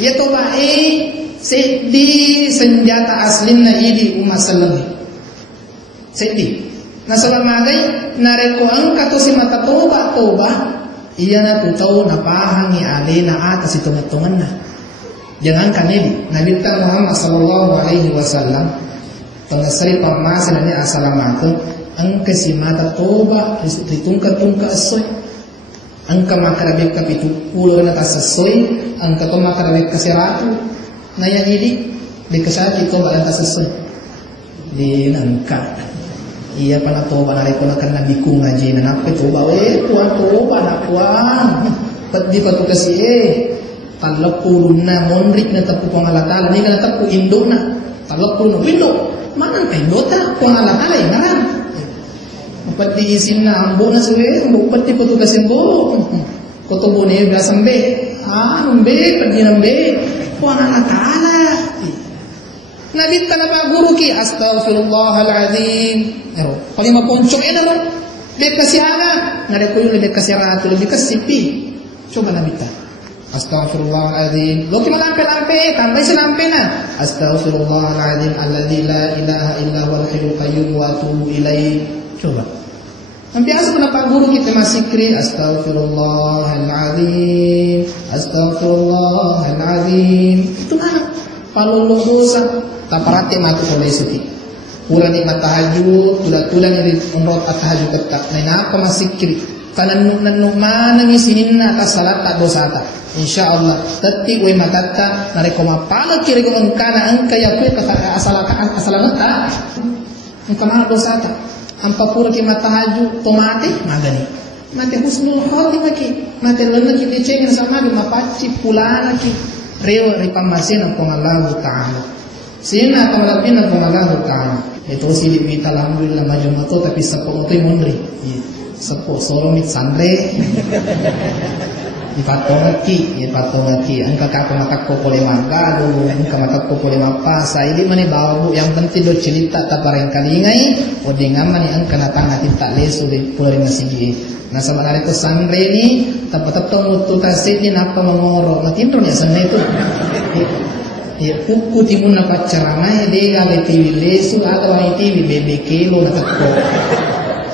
Ia toba sedih senjata aslina idi umat salami. Sedih. Nah selamagai nareko angka to si mata toba iya na tahu na pahangi alena atas hitungan-hitungan na. Jangan kan ini Nabi Muhammad sallallahu alaihi wasallam pengasari pamasan ini assalamualaikum angka si mata toba ditungka-tungka asoy angka makarabek kapitu pulo na tasasoy angka to makarabek kasiratu na yang ini dikasaki toba na tasasoy di nangka iya pana toba na reko na kan nabi ku ngaji na nape toba tuan toba na kuan pati patu kasi talapulun na monrik na tapu kong alatala ni kana tapu indok na talapulun na window manang kaindota kong alatala inaran pati isin na ambo na suwe pati patu kasi bo kotobo ni biasa mbe pati nambe kong alatala Nabi tanpa guru ki astaghfirullahaladzim. Paling maponcok dah. Dia kasih ana, ngade koyo lebih kasih ratu lebih kasipi. Coba Nabi ta. Astaghfirullahaladzim. Lo ki malampe-lampe, tambah selampe na. Astaghfirullahaladzim alladzi la ilaha illa huwal hayyul qayyum wa atubu ilaihi. Coba. Biasa kenapa guru kita masih kiri astaghfirullahaladzim, astaghfirullahaladzim. Itu mana? Palulu dosa taparate matu oleh sufi pura nikmat tahajud tulang dari umrot tahajud ketak nah apa masih kiri kanan nanu mana ngisinna atas salat tak dosa ta insyaallah tati we matatta nareko mapala kiri ko angkana angka ya ku kata asalamata angka mana dosa ta ampa pura ki tahajud tomate magani mate husnul khotimah ki mate lana ki dicengin sama di mapaci pulana ki rewa ripamasina kong Allah Ta'ala sina kamalapina kong Allah Ta'ala ito silip kita alhamdulillah majum ato tapi sapo otoy monri sapo solomit sandre ipatongaki angka kako matakko pole magado angka matakko pole mapasa ini mani bawa yang penting do cerita tapareng kalingai o dengan mani angka natanga tinta lesu di pole masigi nah sama dari itu sandre ini tetap mutu kasih ini apa mengorok matindro ya sana itu ya kuku timun apa caranya dia gale TV lesu atau TV BBK lo natakko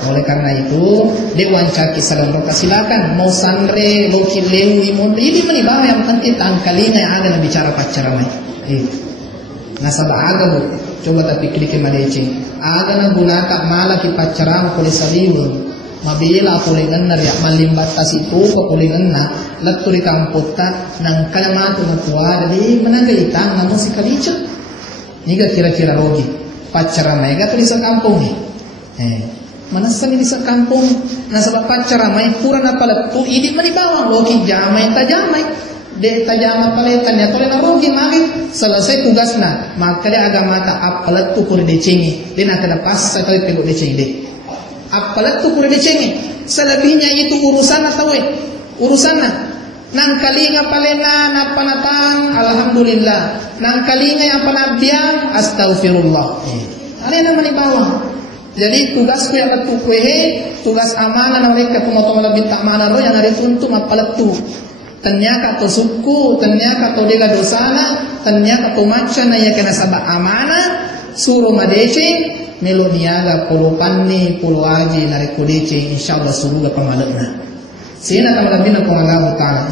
oleh karena itu dia wancaki salam roka silakan mau sandre mau kilewi mau ini mani bawa yang penting tangkalina yang ada na bicara pacarana nah sabah aga bu coba tapi klike madece aga na gunaka mala ki pacaran kole saliwun mabila kulingan na riak malimbatas itu ko kulingan na laturi kampota nang kalamatu na tuwa dari managaitang namun si kalicha niga kira-kira rogi pacaran na iga tulis sa kampung ni manasan ini sa kampung na sa pacaran may pura na pala tu idi manibawang rogi jamay tajamay de tajama paletan ya tole na rogi magi selesai tugas na makali agamata apalat tu kuri decengi din akan pas sa kali pego decengi de apalat tu kuri decengi selebihnya itu urusan atau urusan na nang kalinga palena na panatang alhamdulillah nang kalinga yang panabiang astaghfirullah ada yang manibawang jadi tugas ku yang letu kuehe tugas amanah na mereka pemotong lebih tak mana ro yang ada untuk apalat tu ternyata to suku ternyata to dega dosana ternyata to macana ya kena sabak amanah suruh madece melodiaga puluh panni puluh aji nari kodece insyaallah suruh pamalakna sina tamalabina kong Allah Ta'ala